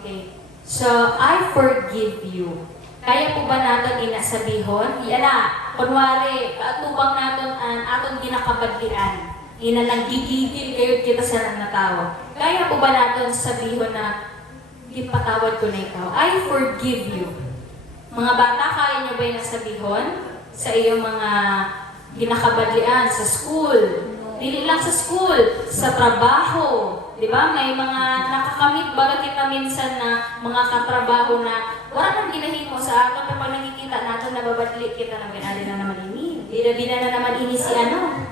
Okay. So, I forgive you. Kaya po ba natin inasabihon? Yan na, kunwari, atubang natin ang atong ginakabadlian. Ina naggigigil kayo kita sa natawa. Kaya po ba natin sabihon na, ipatawad ko na ikaw? I forgive you. Mga bata, kaya niyo ba yung nasabihon sa iyong mga ginakabadlian sa school? Dili lang sa school, sa trabaho. Di ba? May mga nakakamit baga kita minsan na mga katrabaho na wala nang ginahimo sa akin kapag nakikita natin nababadli kita ng ganali na naman ini. Bida-bida na naman ini si ano.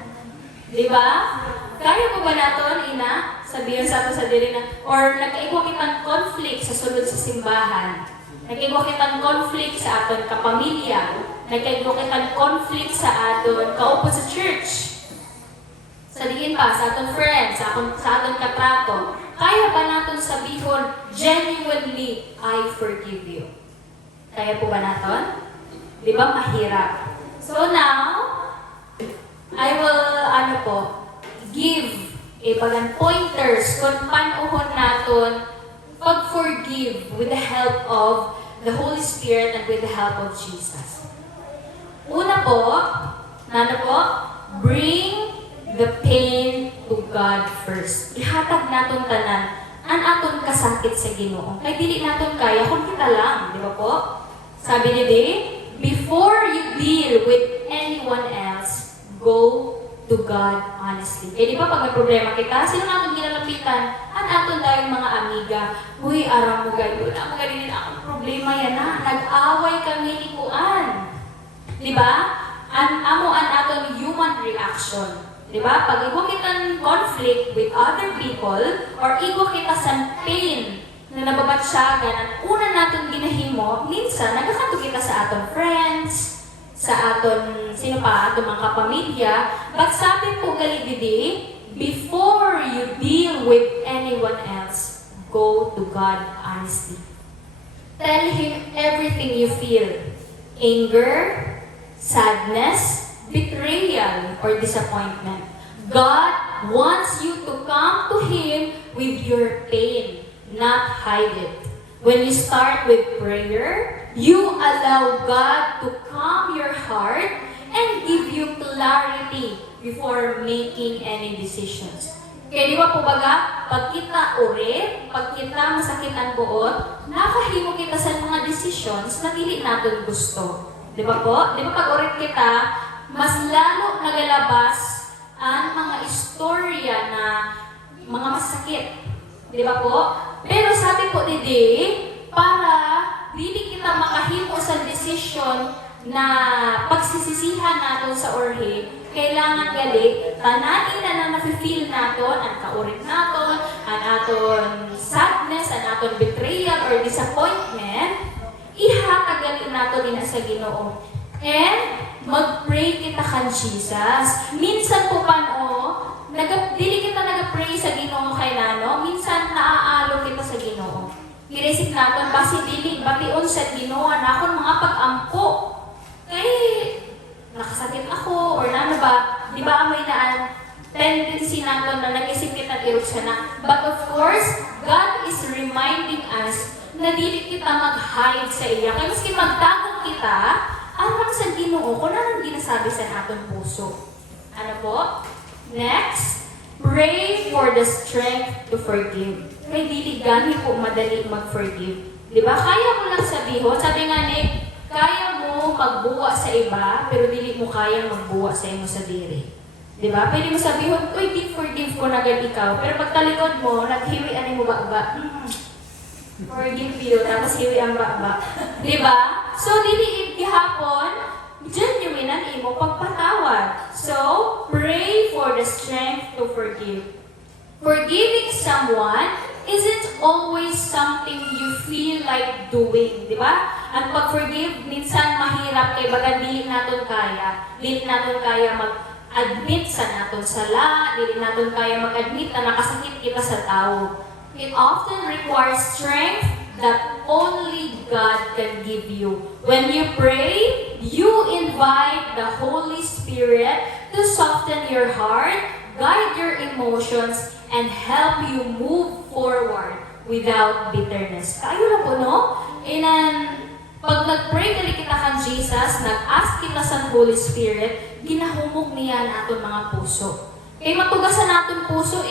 Di ba? Kaya ko ba natin, ina, sabihin sa ato sa dili na, or nagkaigwa kitang conflict sa sulod sa simbahan. Nagkaigwa kitang conflict sa aton kapamilya. Nagkaigwa kitang conflict sa aton kaupo sa church. Sa diin pa, sa aton friends, sa aton katrato, kaya ba natin sabihon, genuinely, I forgive you? Kaya po ba natin? Di ba mahirap? So now, I will, give bagang pointers kung panuhon natin pag-forgive with the help of the Holy Spirit and with the help of Jesus. Una po, bring the pain to God first. Ihatag naton tanan ang aton kasakit sa Ginoo. Kay dili naton kaya kung kita lang, di ba po? Sabi ni Diri, before you deal with anyone else, go to God honestly. Kaya di ba pag may problema kita, sino natin ginalapitan? Ang aton tayong mga amiga, huy, aram mo gayo, wala mo gayo akong problema yan na, nag-away kami ni Kuan. Di ba? Amo an aton human reaction. Diba? Pag igo kitang conflict with other people, or igo kita sa pain na nababatsyagan, ang una natin ginahimo, minsan nagkakanto kita sa aton friends, sa aton, sino pa, aton mga kapamilya, but sabi po galibidi, before you deal with anyone else, go to God honestly. Tell Him everything you feel. Anger, sadness, betrayal, or disappointment. God wants you to come to Him with your pain, not hide it. When you start with prayer, you allow God to calm your heart and give you clarity before making any decisions. Kaya di ba po baga, pag kita ulit, pag kita masakit ang buot, nakahimo kita sa mga decisions na dili natin gusto. Di ba po? Di ba pag ulit kita, mas lalo nagalabas ang mga istorya na mga masakit. Di ba po? Pero sabi po ni Day, para dili kita makahimo sa decision na pagsisisihan natin sa orhe, kailangan gali, tananin na nafe-feel natin, ang kaurit natin, ang aton sadness, ang aton betrayal or disappointment, ihatag gali natin din sa Ginoo. And mag-pray kita kan Jesus. Minsan po dili kita nag-pray sa Ginoo kay nano, minsan naaalo kita sa Ginoo. Giresip naton basi dili bation sa Ginoo na akong mga pag-ampo. Kay nakasakit ako or ano ba, di ba amoy naan tendency naton na nag-isip kita erupsyon na. But of course, God is reminding us na dili kita mag-hide sa iya. Kaya maski magtago kita, alam sa Ginoo, kung anong ginasabi sa ating puso. Ano po? Next, pray for the strength to forgive. Kaya dili gani po madali mag-forgive. Di ba? Kaya mo lang sabihin, sabi nga ni, kaya mo magbuwa sa iba, pero dili mo kaya magbuwa sa imo sa diri. Di ba? Pwede mo sabihin, uy, forgive ko na agad ikaw. Pero pag talikod mo, naghiwi-an mo ba? Forgive you, tapos hiwi ang ba? Di ba? So, dili gihapon, genuine ang imo pagpatawad. So, pray for the strength to forgive. Forgiving someone isn't always something you feel like doing, di ba? Ang pag-forgive, minsan mahirap kay baga dili natin kaya. Dili natin kaya mag-admit sa natin sala, dili natin kaya mag-admit na nakasakit kita sa tao. It often requires strength that only God can give you. When you pray, you invite the Holy Spirit to soften your heart, guide your emotions, and help you move forward without bitterness. Kaayo na po, no? Pag nag-pray dali kita kan Jesus, nag-ask kita sa Holy Spirit, ginahumog niya na aton mga puso. Kaya matugasan naton puso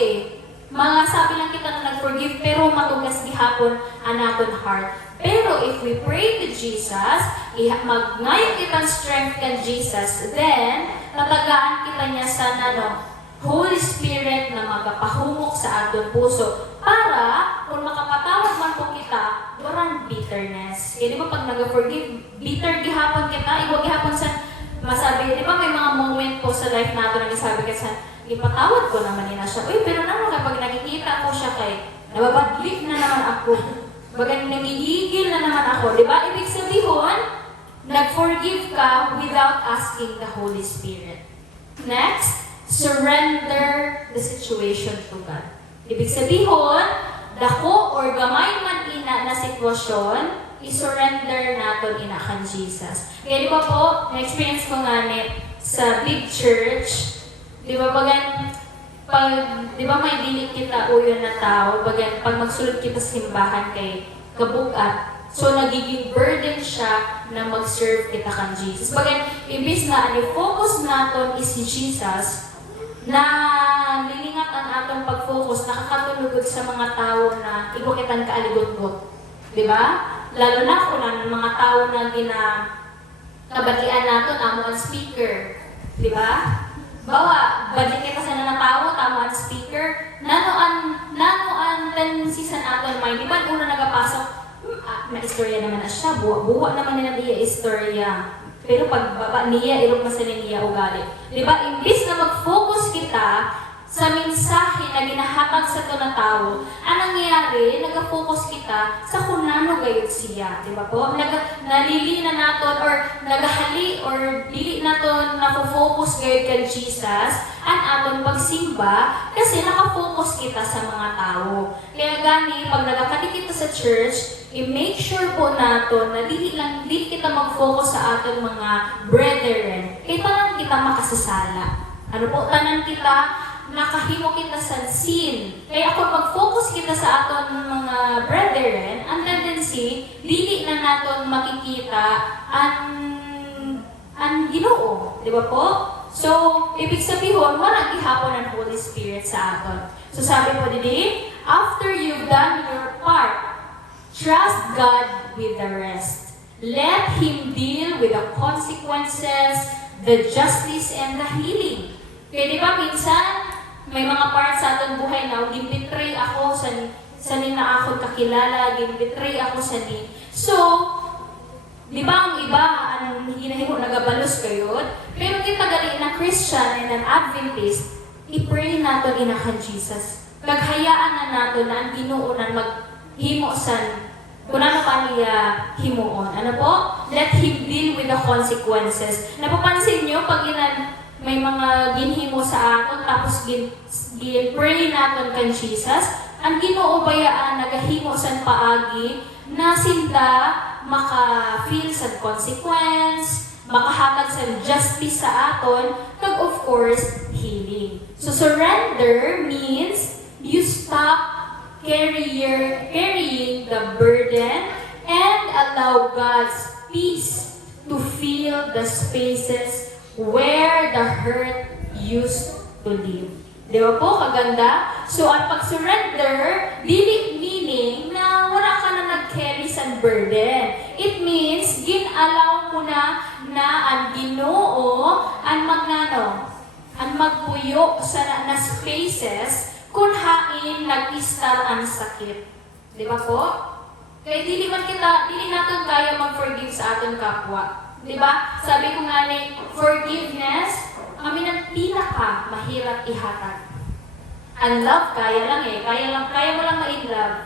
Mga sabi lang kita na nag-forgive, pero matugas gihapon ang aton heart. Pero if we pray to Jesus, magnayon kitang strength kan Jesus, then tatagaan kita niya sa Holy Spirit na magapahumok sa aton puso para kung makapatawad man po kita, walang bitterness. Kaya di ba pag nag-forgive, bitter gihapon kita, iwag gihapon sa masabi, di ba may mga moment po sa life natin na sabi ka sa ipatawad ko naman nila siya. Uy, pero naman kapag nakikita ko siya kay nababadlik na naman ako. Bagang nangigigil na naman ako. Di ba? Ibig sabihin, nag-forgive ka without asking the Holy Spirit. Next, surrender the situation to God. Ibig sabihin, dako or gamay man ina na sitwasyon, i-surrender natin ina kan Jesus. Kaya di ba po, na-experience ko nga sa big church, di ba di ba may dilit kita uyo na tao, pag magsulod kita sa simbahan kay kabugat, so nagiging burden siya na mag-serve kita kan Jesus. Imbis na focus natin is si Jesus, na lilingat ang atong pag-focus, nakakatulugod sa mga tao na igo kitang kaaligot-got. Di ba? Lalo na kung ng mga tao na kabatian natin, amo ang speaker. Di ba? Bawa, budget kita sa nanatawo, tamo ang speaker. Nano ang tendency sa aton mind. Di ba una nagapasok, na-istorya naman na siya, buwa naman nila niya istorya. Pero pag baba niya, irog masalin niya ugali. Di ba, imbis na mag-focus kita sa mensahe na ginahatag sa ito na tao, ang nangyayari, nag-focus kita sa kung nano gayod siya. Di ba po? Nalili na natin or nagahali or dili natin nakafocus gayod kay Jesus ang aton pagsimba kasi nakafocus kita sa mga tao. Kaya gani, pag nagakati kita sa church, i-make sure po natin na dili kita mag-focus sa aton mga brethren. Kaya tanan kita makasasala. Ano po, tanan kita nakahimo kita sa sin. Kaya kung mag-focus kita sa aton mga brethren, ang tendency, dili na naton makikita ang Ginoo. Di ba po? So, ibig sabihin, wala gihapon ang Holy Spirit sa aton. So, sabi po dili, after you've done your part, trust God with the rest. Let Him deal with the consequences, the justice, and the healing. Kaya di ba minsan, may mga parts sa ating buhay na gimbitray ako sa nina ako kakilala, gimbitray ako sa ni. So, di ba ang iba, hinahimo nagabalos kayo, pero kita gali na Christian and an Adventist, i-pray natin inahan Jesus. Kaghayaan na natin na ang Ginoo na maghimo sa kung ano pa niya himuon. Ano po? Let Him deal with the consequences. Napapansin nyo, pag may mga ginhimo sa aton, tapos gin-pray naton kan Jesus, ang Ginoo bayaan nagahimo sa paagi na sinda maka-feel sa consequence, makahatag sa justice sa aton, kag of course, healing. So surrender means you stop carrying the burden and allow God's peace to fill the spaces where the hurt used to live. Di ba po? Kaganda? So, ang pag-surrender, dili meaning na wala ka na nag-carry sa burden. It means, gin-allow mo na ang Ginoo, ang magpuyo sa na spaces kung hain nag-istar ang sakit. Di ba po? Kaya dili natin kaya mag-forgive sa ating kapwa. Diba? Sabi ko nga forgiveness, kami ng pinaka-mahirap ihatag. Ang love, kaya lang kaya mo lang ma-in-love.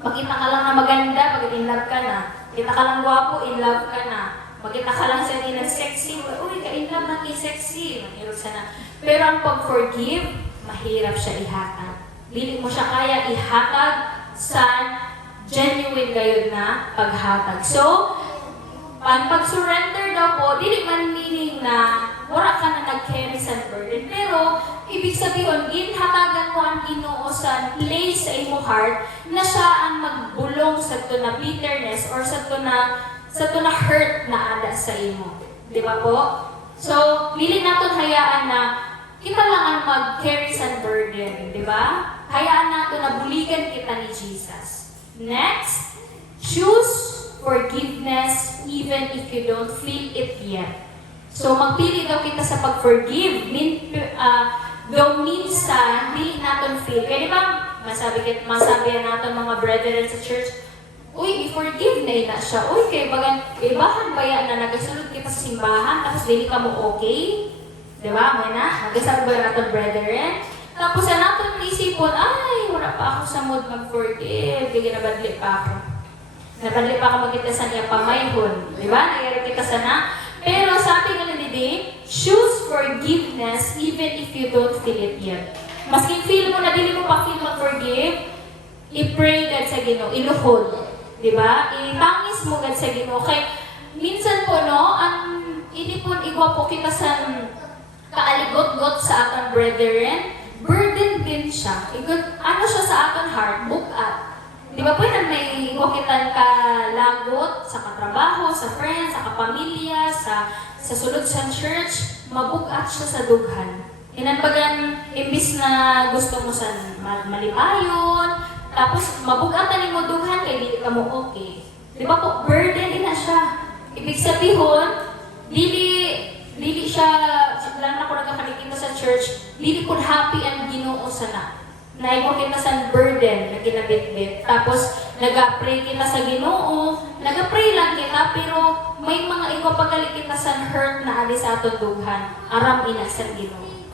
Makita ka lang na maganda, pag-in-love ka na. Kita ka lang gwapo, in-love ka na. Makita ka lang sa na sexy, uy, ka-in-love na sexy. Mahirap siya na. Pero ang pag-forgive, mahirap siya ihatag. Dili mo siya kaya ihatag sa genuine gayud na paghatag. So, pag-surrender daw po, dili man meaning na wala ka na nag-carry sa burden. Pero, ibig sabihin, ginhatagan mo ang Ginoo sa place sa imo heart na siya ang magbulong sa to na bitterness or sa to na hurt na ada sa imo. Di ba po? So, dili naton hayaan na kita lang ang mag-carry sa burden. Di ba? Hayaan nato na buligan kita ni Jesus. Next, choose forgiveness even if you don't feel it yet. So, magpili daw kita sa pag-forgive. Though minsan, hindi natin feel. Kaya di ba, masabi natin mga brethren sa church, uy, i-forgive na ina siya. Uy, kaya bagan, ibahan ba yan na nagasunod kita sa simbahan, tapos hindi ka mo okay? Di ba? May na? Nagasabi ba natin brethren? Tapos na natin isipon, ay, wala pa ako sa mood mag-forgive. Bigyan nabadli pa ako. Nabadli pa ako magkita sa niya pamayhon. Di ba? Nagyari kita sa na. Pero sabi nga ni Didi, choose forgiveness even if you don't feel it yet. Maski feel mo na dili mo pa feel mag-forgive, i-pray God sa Ginoo, iluhod. Di ba? Itangis mo God sa Ginoo. Kay minsan po no, ang inipon igwa po kita sa kaaligot-got sa atong brethren, burden din siya. Ano siya sa atong heart? Bukat. Di ba po yun, may iwakitan ka lagot sa katrabaho, sa friends, sa kapamilya, sa sulod sa church, mabugat siya sa dughan. Inanbagan, imbis na gusto mo sa malipayon, tapos mabugatan mo dughan, kaya di ka mo okay. Di ba po, burden na siya. Ibig sabihin, dili siya, lang na ko nagkakalikita sa church, dili ko happy ang Ginoo sana. Naiko kita sa burden na kinabitbit. Tapos, nag-pray kita sa Ginoo. Nag-pray lang kita, pero may mga ipapagalit kita sa hurt na alis sa atong dughan. Aram ina sa Ginoo.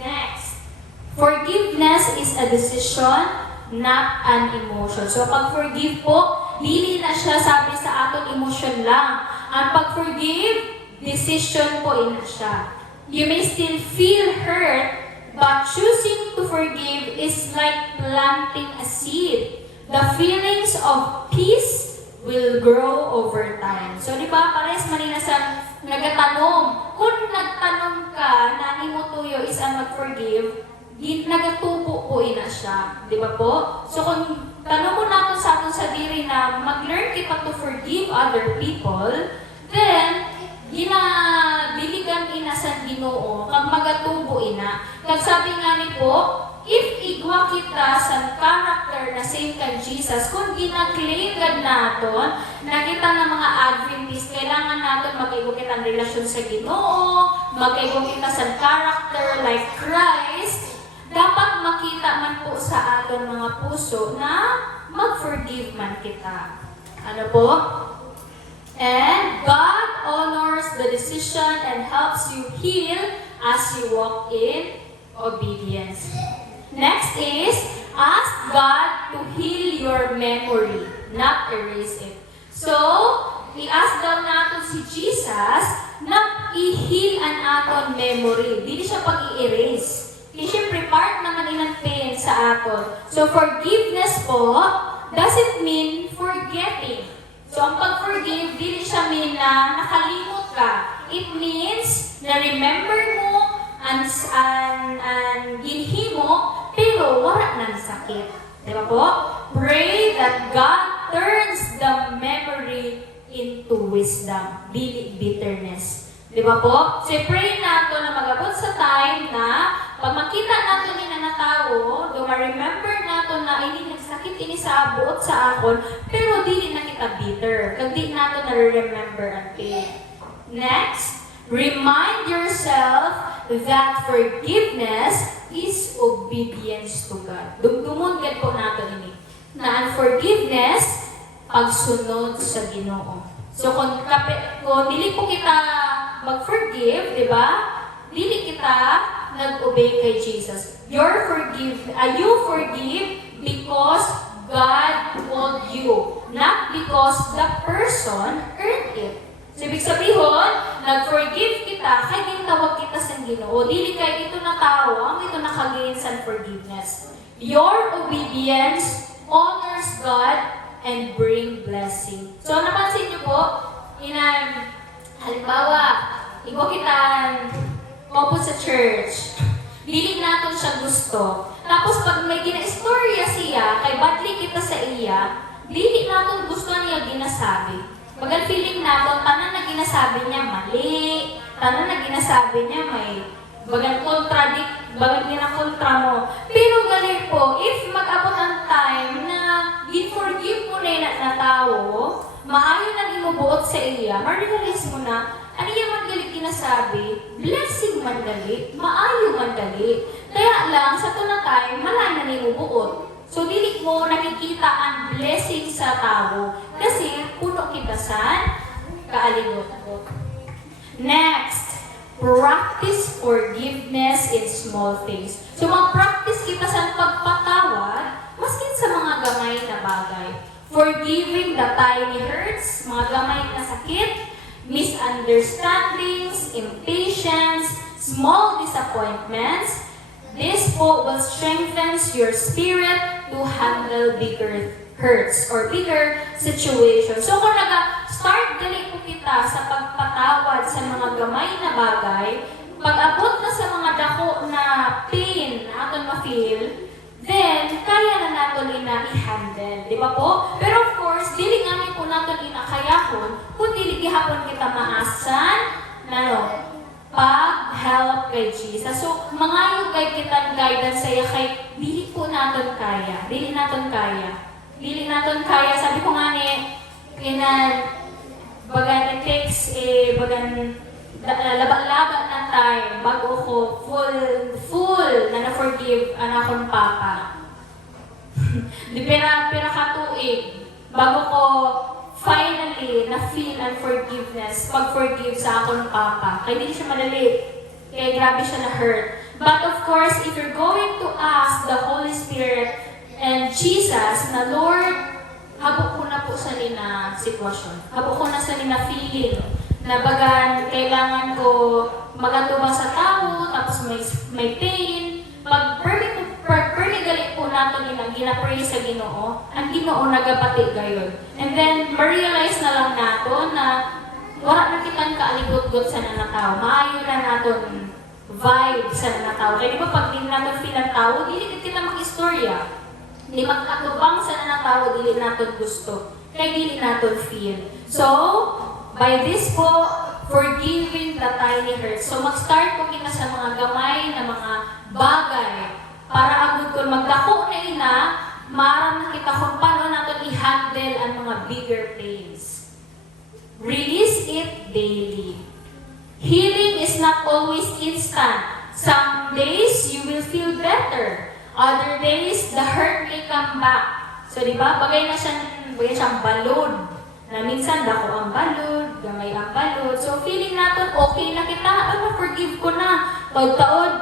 Next. Forgiveness is a decision, not an emotion. So, pag-forgive po, dili na siya sabi sa atong emotion lang. Ang pag-forgive, decision po ina siya. You may still feel hurt, but choosing to forgive is like planting a seed. The feelings of peace will grow over time. So, di ba, pares manina sa nagatanom. Kung nagtanom ka na imo tuyo is ang mag-forgive, nagatubo po ina siya. Di ba po? So, kung tanong mo natin sa atin sa diri na mag-learn kita to forgive other people, then, biligan ina sa Ginoo kag magatubo ina. Kag sabi nga ni po, if igwa kita sa character na same kay Jesus, kung gina-claim God naton, nakita ng mga Adventist, kailangan naton mag-igo kita ang relasyon sa Ginoo, mag-igo kita sa character like Christ, dapat makita man po sa aton mga puso na mag-forgive man kita. Ano po? And God honors the decision and helps you heal as you walk in obedience. Next is, ask God to heal your memory, not erase it. So, i-ask daw natin si Jesus na i-heal ang aton memory. Hindi siya pag-i-erase. Kasi syempre, part naman inang pain sa aton. So, forgiveness po doesn't mean forgetting. So, ang pag-forgive, dili siya mean na nakalimot ka. It means na remember mo ang ginhimo, pero wala nang sakit. Di ba po? Pray that God turns the memory into wisdom, dili bitterness. Di ba po? So, pray nato na magabot sa time na pag makita nato ni na tao, do ma-remember nato na ini nagsakit ini sa abot sa akon, pero dili na kita bitter. Kag di nato na-remember ang pain. Next, remind yourself that forgiveness is obedience to God. Dumdumon gad po nato ini. Na ang forgiveness, pagsunod sa Ginoo. So kung dili po kita mag-forgive, di ba? Dili kita nag-obey kay Jesus. You forgive because God told you, not because the person earned it. So, ibig sabihin, nag-forgive kita, kaya gintawag kita sa Ginoo. Dili kay ito na tawang, ito nakagain sa forgiveness. Your obedience honors God and bring blessing. So, napansin niyo po, halimbawa, ikaw kita opo sa church. Dili naton siya gusto. Tapos pag may gina-istorya siya, kay badli kita sa iya, dili naton gusto niya ginasabi. Bagal feeling naton, tanan na ginasabi niya mali, tanan na ginasabi niya may bagal bagal ginakontra mo. Pero galing po, if mag-abot ang time na gi-forgive mo na na tao, maayo na imubuot sa iya, ma-realize mo na, ano yung magaling ginasabi, blessing man dali, maayo man dali. Kaya lang, sa to na time, malay na imubuot. So, dili mo nakikita ang blessing sa tao kasi puno kita sa kaaligot. Next, practice forgiveness in small things. So, mag-practice kita sa pagpatawad, maskin sa mga gamay na bagay. Forgiving the tiny hurts, mga gamay na sakit, misunderstandings, impatience, small disappointments. This po will strengthen your spirit to handle bigger hurts or bigger situations. So kung start dali po kita sa pagpatawad sa mga gamay na bagay, pag-abot na sa mga dako na pain na aton ma-feel, then kaya na nato na i-handle. Di ba po? Pero of course, dili nga po nato inakayahon kung dili gihapon kita maasan pag-help kay Jesus. So, mangayo kay kitang guidance saya kay dili po naton kaya. Dili naton kaya. Dili naton kaya. Sabi ko nga ni, bagan it takes laba-laba na time bago ko full na na-forgive ang akong papa. Di pera ka tuig bago ko finally na-feel ang forgiveness, pag-forgive sa akong papa. Kaya hindi siya madali. Kaya grabe siya na-hurt. But of course, if you're going to ask the Holy Spirit and Jesus na, Lord, habok ko na po sa nina sitwasyon. Habok ko na sa nina feeling na bagan, kailangan ko magatubang sa tao, tapos may pain. Pag-permigali po nato nilang ginapray sa Ginoo, ang Ginoo nagapati gayon. And then, ma-realize na lang nato na wala na kitang kaaligot-got sa nanataw. Maayo na naton vibe sa nanataw. Kaya di ba pag di natin feel ang tao, dili kita mag-istorya. Di magkatubang sa nanataw, dili naton gusto. Kaya dili naton feel. So, by this po, forgiving the tiny hurts. So, mag-start po kita sa mga gamay na mga bagay para agad ko magdako na ina, maaram na kita kung paano natin i-handle ang mga bigger pains. Release it daily. Healing is not always instant. Some days you will feel better. Other days, the hurt may come back. So, di ba? Bagay siyang balod. Na minsan, dako ang balod, gamay ang balod. So, feeling natin, okay na kita. Forgive ko na. Taod-taod,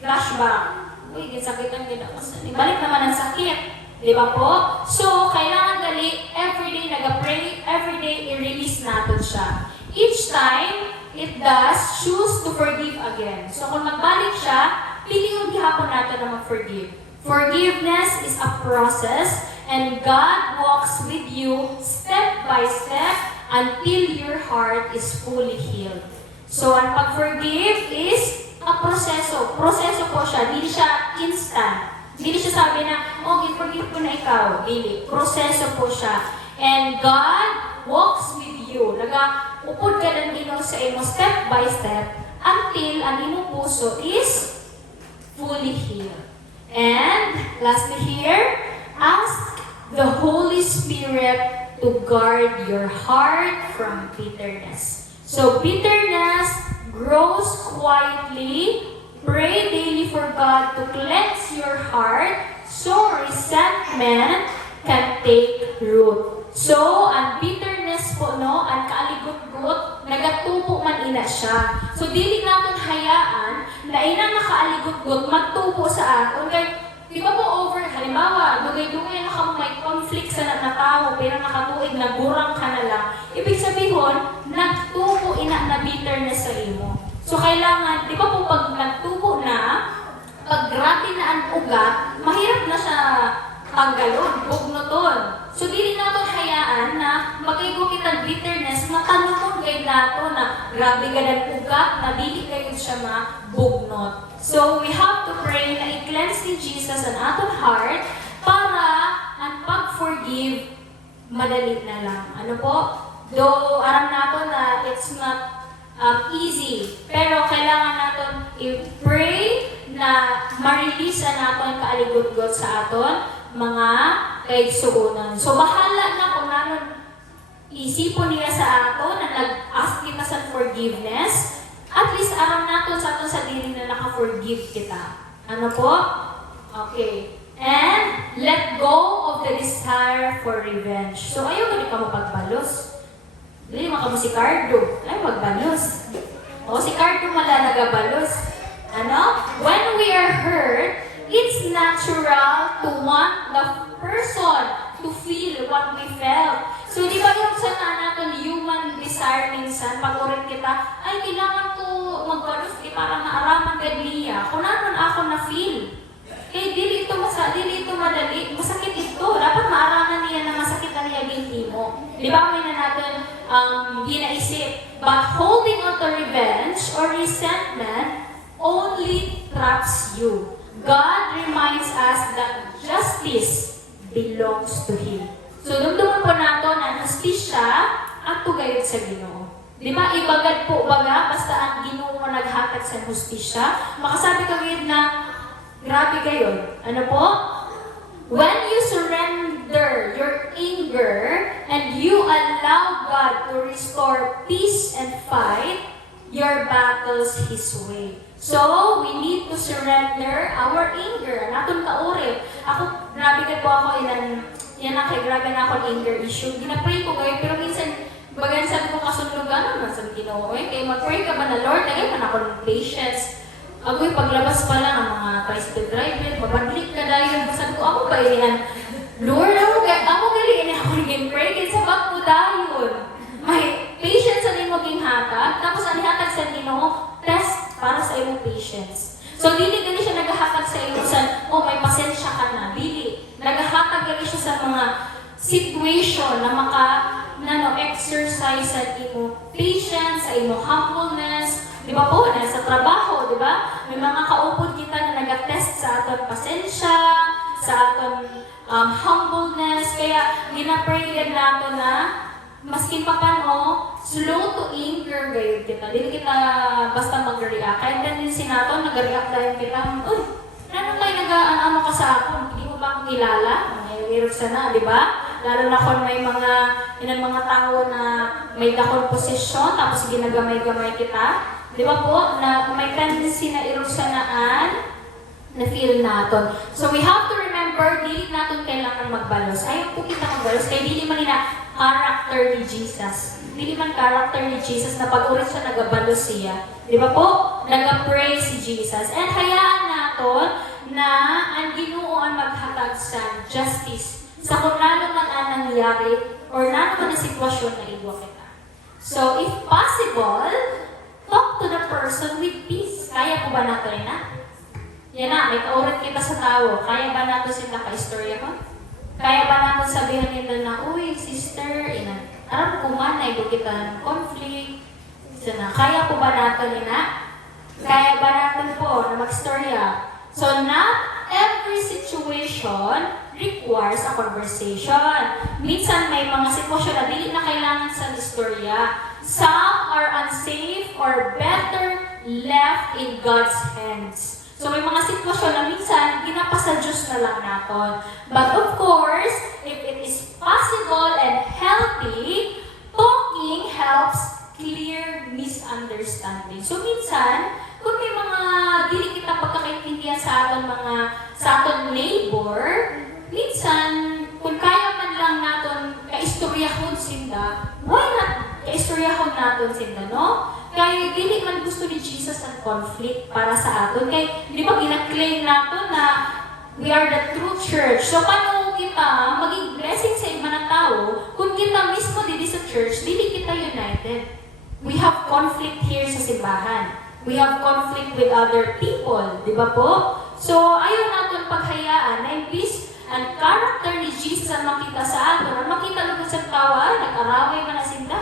flashback. Uy, sakit ang ginawas. Balik naman ang sakit. Di ba po? So, kailangan dali, everyday nag-pray, everyday i-release natin siya. Each time it does, choose to forgive again. So, kung magbalik siya, piliin gihapon natin na mag-forgive. Forgiveness is a process, and God walks with you step by step until your heart is fully healed. So, ang pag-forgive is a proseso. Proseso po siya. Hindi siya instant. Hindi siya sabi na, okay, forgive ko na ikaw. Hindi. Proseso po siya. And God walks with you. Upod ka ng Ginoo sa imo step by step until ang imong puso is fully healed. And lastly here, ask the Holy Spirit to guard your heart from bitterness. So bitterness grows quietly. Pray daily for God to cleanse your heart so resentment can take root. So, ang bitterness po, ang kaaligot-got, nagatubo man ina siya. So, dili natin hayaan na inang nakaaligot-got magtubo sa aton. Kaya, di ba po halimbawa, dugay-dugay na may conflict sa natao, pero nakatuig, nagurang ka na lang. Ibig sabihin, nagtubo ina na bitterness sa imo. So, kailangan, di ba po pag nagtubo na, pag grabe na ang ugat, mahirap na siya tanggalon, bugnoton. So, dili natin hayaan na magkaigo kitang bitterness, matanong kay nato na grabe ka ng ugat, na dili kayo siya mabugnot. So, we have to pray na i-cleanse ni Jesus ang aton heart para ang pag-forgive madali na lang. Ano po? Though, aram nato na it's not easy, pero kailangan natin i-pray na ma-release na natin kaaligot-got sa aton mga kaigsuunan. So, bahala na kung nanon isipon niya sa ato na nag-ask kita sa forgiveness, at least aram natin sa aton sa diri na naka-forgive kita. Ano po? Okay. And let go of the desire for revenge. So, ayaw ka mo pagbalos. Dili mo si Cardo. Ay, magbalos. O, si Cardo mala nagabalos. Ano? When we are hurt, it's natural to want the person to feel what we felt. So, di ba yung sana natin human desire minsan, pag ulit kita, ay, kailangan ko magbalos para maaraman ka niya. Kung naman ako na-feel. Eh, dili ito madali. Masakit ito. Dapat maaraman niya na masakit na niya binti mo. Di ba may na natin ginaisip? But holding on to revenge or resentment only traps you. God reminds us that justice belongs to Him. So, dumduman po nato na justisya at tugayod sa Ginoo. Di ba, ibagad po baga, basta ang Ginoo naghatag sa justisya. Makasabi ka ngayon na, grabe kayo. Ano po? When you surrender your anger and you allow God to restore peace and fight your battles His way. So, we need to surrender our anger. Natong kauri. Ako, grabe ka po ako yan na kay grabe na ako anger issue. Ginapray ko kayo, pero minsan, bagan sabi ko kasunlugan naman sa Ginoo. Kaya mag-pray ka ba na, Lord, lagay man ako ng patience. Ako'y paglabas pa lang ang mga tricycle driver, mabadlik ka dahil. Sabi ko, ako ba yan? Lord, ako galiin ako nag-pray. Kaya sa bag ko dahil. May patience sa din maging hatag. Tapos ang hatag sa Ginoo, test para sa iyong patience. So, dili siya naghahatag sa iyo sa, oh, may pasensya ka na. Dili. Naghahatag gali siya sa mga situation na exercise sa imo patience, sa imo humbleness. Di ba po, nasa trabaho, di ba? May mga kaupod kita na nag-test sa aton pasensya, sa aton humbleness. Kaya, ginapray din nato na maskin pa paano, slow to anger gayud kita. Dili kita basta mag-react. Kahit din sinato, nag-react dahil kita, uy, ano kayo nag-ano ka sa akin? Hindi mo ba akong kilala? Mayroon sana, di ba? Lalo na kung may mga tao na may dakong posisyon, tapos ginagamay-gamay kita. Di ba po, na may tendency na iruksanaan na feel natin. So we have to remember, dili natin kailangan magbalos. Ayaw po kita magbalos, kaya dili man nila character ni Jesus. Dili man character ni Jesus na pag-ulit siya nagabalos siya. Di ba po? Nag-pray si Jesus. And hayaan natin na ang Ginoo ang maghatag sa justice sa kung ano man ang nangyari or ano man ang sitwasyon na igwa kita. So if possible, talk to the person with peace. Kaya po ba natin na? Yan na, may kaurat kita sa tao. Kaya ba natin sila ka-istorya ko? Kaya ba natin sabihan nila na, uy, sister, aram ko man, na kita conflict. Sana, kaya po ba natin na? Kaya ba natin po na mag-istorya? So, not every situation requires a conversation. Minsan may mga sitwasyon na dili na kailangan sa istorya. Some are unsafe or better left in God's hands. So may mga sitwasyon na minsan ginapasa Diyos na lang natin. But of course, if it is possible and healthy, talking helps clear misunderstanding. So minsan, kung may mga dili kita pagkakaintindihan sa aton neighbor, minsan kung kaya man lang natin kaistoryahon sinda, why not kaistoryahon natin sinda, no? Kaya dili man gusto ni Jesus ang conflict para sa aton. Kaya di ba gina-claim natin na we are the true church. So paano kita maging blessing sa iba na tao kung kita mismo dili sa church, dili kita united? We have conflict here sa simbahan. We have conflict with other people, di ba po? So ayaw natin paghayaan na imbis ang character ni Jesus ang makita sa aton, ang makita lugod sa tawa, nag-araway man na sinda.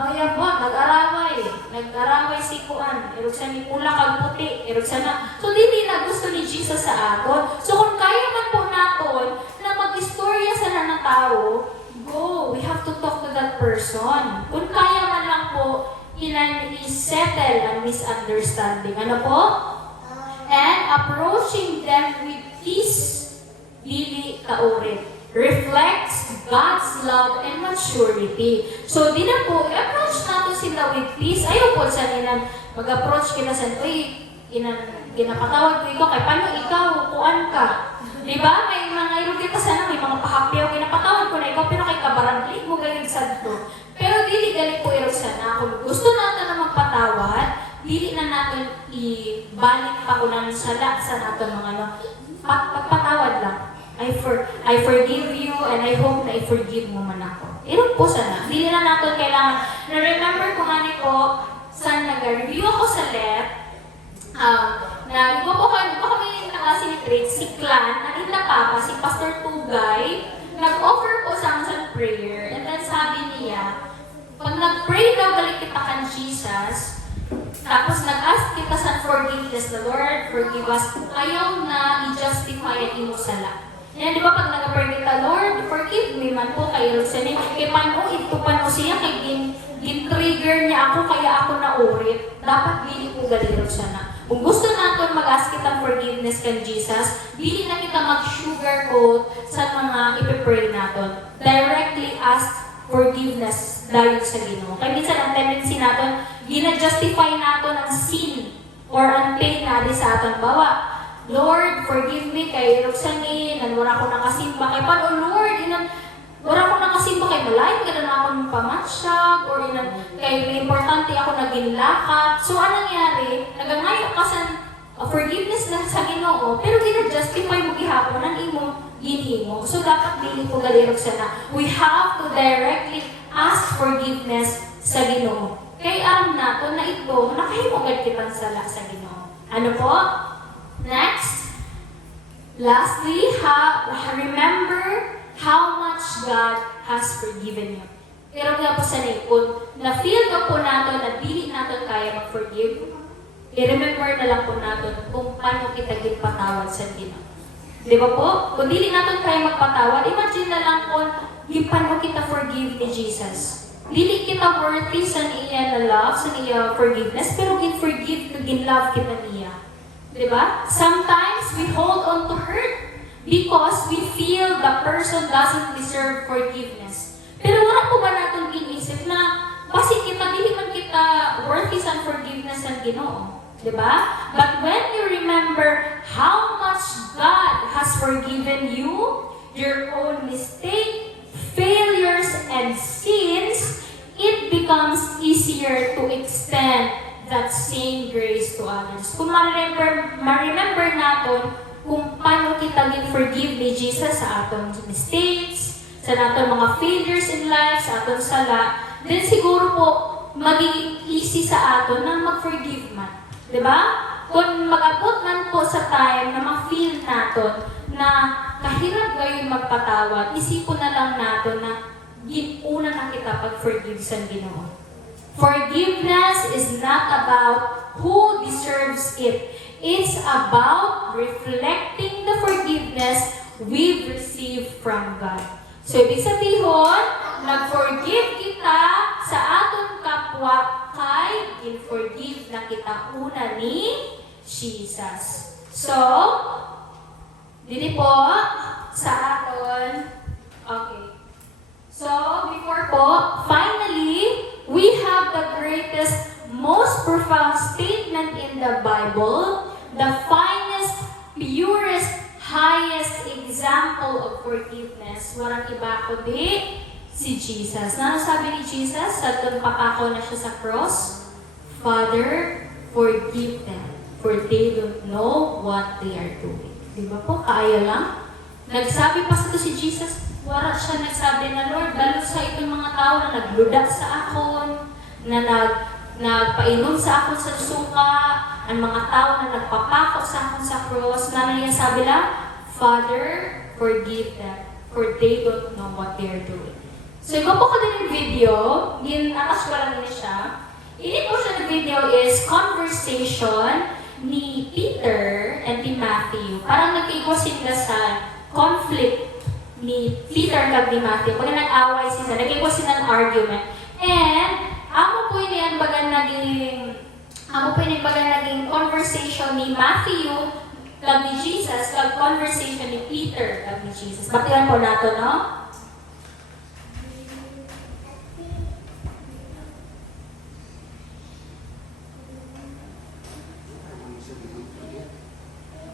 Ay, po, nag-araway si Kuan, erog siya ni pula kag puti, erog siya na. So, dili na gusto ni Jesus sa aton. So, kung kaya man po naton na mag-istorya sa ng tao, go, we have to talk to that person. Kung kaya man lang po, i-settle ang misunderstanding. Ano po? And approaching them with peace, dili kaurit. Reflects God's love and maturity. So, di na po, i-approach natin sila with peace. Ayaw po sa nila, mag-approach kita sa, uy, ginapatawag ko ikaw, kay paano ikaw, kuan ka? Di ba? May mga ilo kita sana, may mga pahapyaw, ginapatawag ko na ikaw, pero kay kabaranglit mo gayong sadto. Pero dili gali po ilo sana. Kung gusto natin na magpatawad, dili na natin ibalik pa ko ng sala sa natin mga ano, pagpatawad lang. I forgive you and I hope na i-forgive mo man ako. Iron po sana. Hindi na natin kailangan. Na-remember ko nga ni po, saan nag-review ako sa LEP, di ba kami nakasi ni Trade, si Clan, natinda papa, si Pastor Tugay, nag-offer po sa amin prayer, and then sabi niya, pag nag-pray daw galit kita kan Jesus, tapos nag-ask kita sa forgiveness, the Lord forgive us, ayaw na i-justify ang imo sala. Yan, di ba pag nag-pray kita, Lord, forgive me man po kayo sa niya. Kaya paano, ito pa no siya, kaya gin-trigger niya ako, kaya ako naurit. Dapat dili po galiro siya na. Kung gusto natin mag-ask kita forgiveness kay Jesus, dili na kita mag-sugarcoat sa mga ipipray natin. Directly ask forgiveness dahil sa Ginoo. Kaya minsan ang tendency natin, gina-justify natin ang sin or ang pain na sa atin. Bawa, Lord, forgive me kay Roxanne, wala ko nakasimba kay Pan. O Lord, wala ko nakasimba kay Malayan, gano'n na akong pamatsyag, or kay may importante ako naging lakat. So, anong nangyari? Nagangayo ka sa forgiveness na sa Ginoo, pero gina-justify mo gihapon ang imo ginimo. So, dapat dili po gali Roxana. We have to directly ask forgiveness sa Ginoo. Kay aram nato na ito, nakahimugad kitang sala sa Ginoo. Ano po? Next, lastly, remember how much God has forgiven you. Pero nga po sa kung na-feel ka po natin na dili natin kaya mag-forgive, i-remember na lang po natin kung paano kita gipatawad sa Ginoo. Di ba po? Kung dili natin kaya magpatawad, imagine na lang kung paano kita forgive ni Jesus. Dili kita worthy sa niya na love, sa niya forgiveness, pero gin-forgive, gin-love kita niya. Diba? Sometimes we hold on to hurt because we feel the person doesn't deserve forgiveness. Pero wala po ba natin inisip na basi kita, dili man kita worthy sa forgiveness ng Ginoo. Diba? But when you remember how much God has forgiven you, your own mistake, failures, and sins, it becomes easier to extend that same grace to others. Kung ma-remember natin kung paano kita forgive ni Jesus sa atong mistakes, sa atong mga failures in life, sa atong sala, then siguro po magiging easy sa aton na mag-forgive man. Diba? Kung mag-abot man po sa time na ma-feel natin na kahirap gayon magpatawad, isipon na lang natin na una na kita pag-forgive sa Ginoo. Forgiveness is not about who deserves it. It's about reflecting the forgiveness we've received from God. So, ibig sabihin, nag-forgive kita sa atong kapwa kay in-forgive na kita una ni Jesus. So, dili po sa aton. Okay. So, before po, finally, we have the greatest, most profound statement in the Bible, the finest, purest, highest example of forgiveness. Walang iba kundi si Jesus. Ano sabi ni Jesus sa pagpapako na siya sa cross? Father, forgive them, for they don't know what they are doing. Di ba po? Kaya lang. Nagsabi pa sa to si Jesus, wala siya nagsabi na, Lord, balo sa itong mga tao na nagluda sa akon, na nagpainom sa akon sa suka, ang mga tao na nagpapako sa akon sa cross, na niya sabi lang, Father, forgive them, for they don't know what they are doing. So, kung po ko din yung video, atas ko lang din siya. Ini po siya ng video is conversation ni Peter and ni Matthew. Parang nag-iwasin na sa conflict ni Peter kag ni Matthew. Pag nag-away sila, nag-iwasin ng argument. And, amo po yun naging conversation ni Matthew kag ni Jesus, kag conversation ni Peter kag ni Jesus. Batihan po nato, no?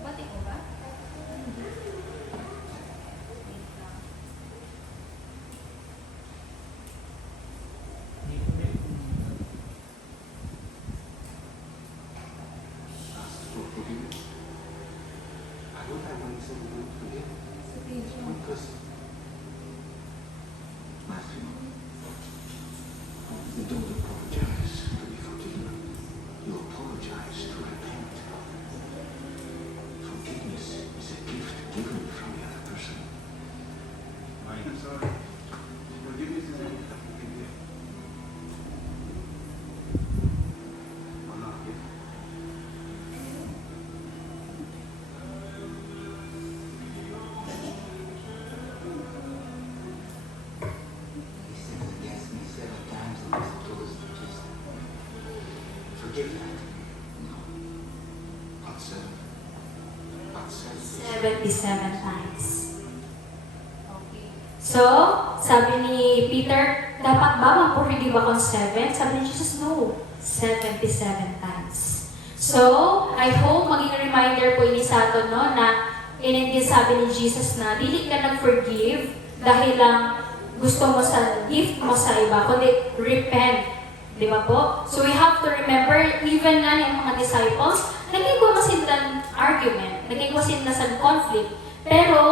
Bati ko ba? Matthew, you don't apologize to be forgiven. You apologize to repent. Forgiveness is a gift given from the other person. I'm sorry. Forgiveness is a gift that we can give. Or not give. He sinned against me 7 times and was told us to just forgive that. No. Not 7. Not 7. 77 times. Okay. So, sabi ni Peter, dapat ba mag-forgive ako ng 7? Sabi ni Jesus, no. 77 times. So, I hope maging reminder po ini sa atin, no, na sabi ni Jesus na dili ka nag-forgive dahil lang gusto mo sa gift mo sa iba, kundi repent. Di ba po? So we have to remember, even nga yung mga disciples, nagigwasin ng argument, nagigwasin na sa conflict. Pero,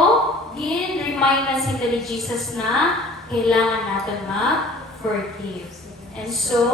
remind na sila ni Jesus na kailangan natin mag-forgive. And so,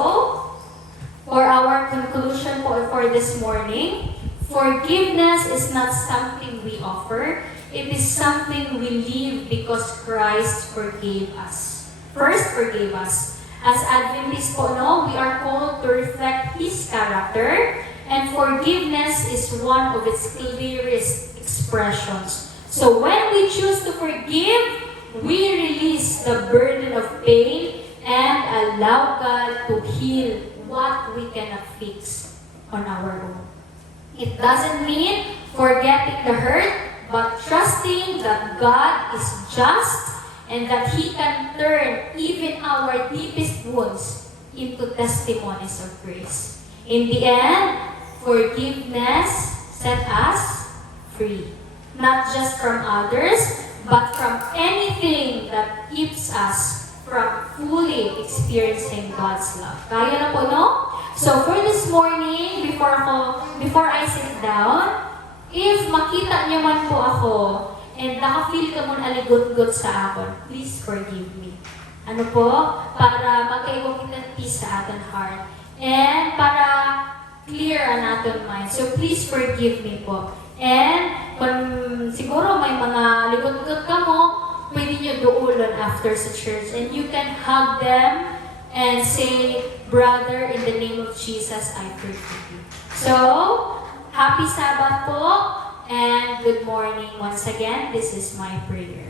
for our conclusion po for this morning, forgiveness is not something we offer. It is something we live because Christ forgave us. First forgave us. As Adventists po, no, we are called to reflect His character, and forgiveness is one of its clearest expressions. So when we choose to forgive, we release the burden of pain and allow God to heal what we cannot fix on our own. It doesn't mean forgetting the hurt, but trusting that God is just and that He can turn even our deepest wounds into testimonies of grace. In the end, forgiveness set us free. Not just from others, but from anything that keeps us from fully experiencing God's love. Kaya na po, no? So for this morning, before I sit down, if makita niyo man po ako, and naka-feel ka mong aligot-got sa akin, please forgive me. Ano po? Para magkaiwag kita peace sa ating heart. And para clear ang ating mind. So please forgive me po. And kung siguro may mga ligot-got ka mo, pwede nyo doulon after sa church. And you can hug them and say, brother, in the name of Jesus, I forgive you. So, happy Sabbath po, and good morning once again. This is my prayer.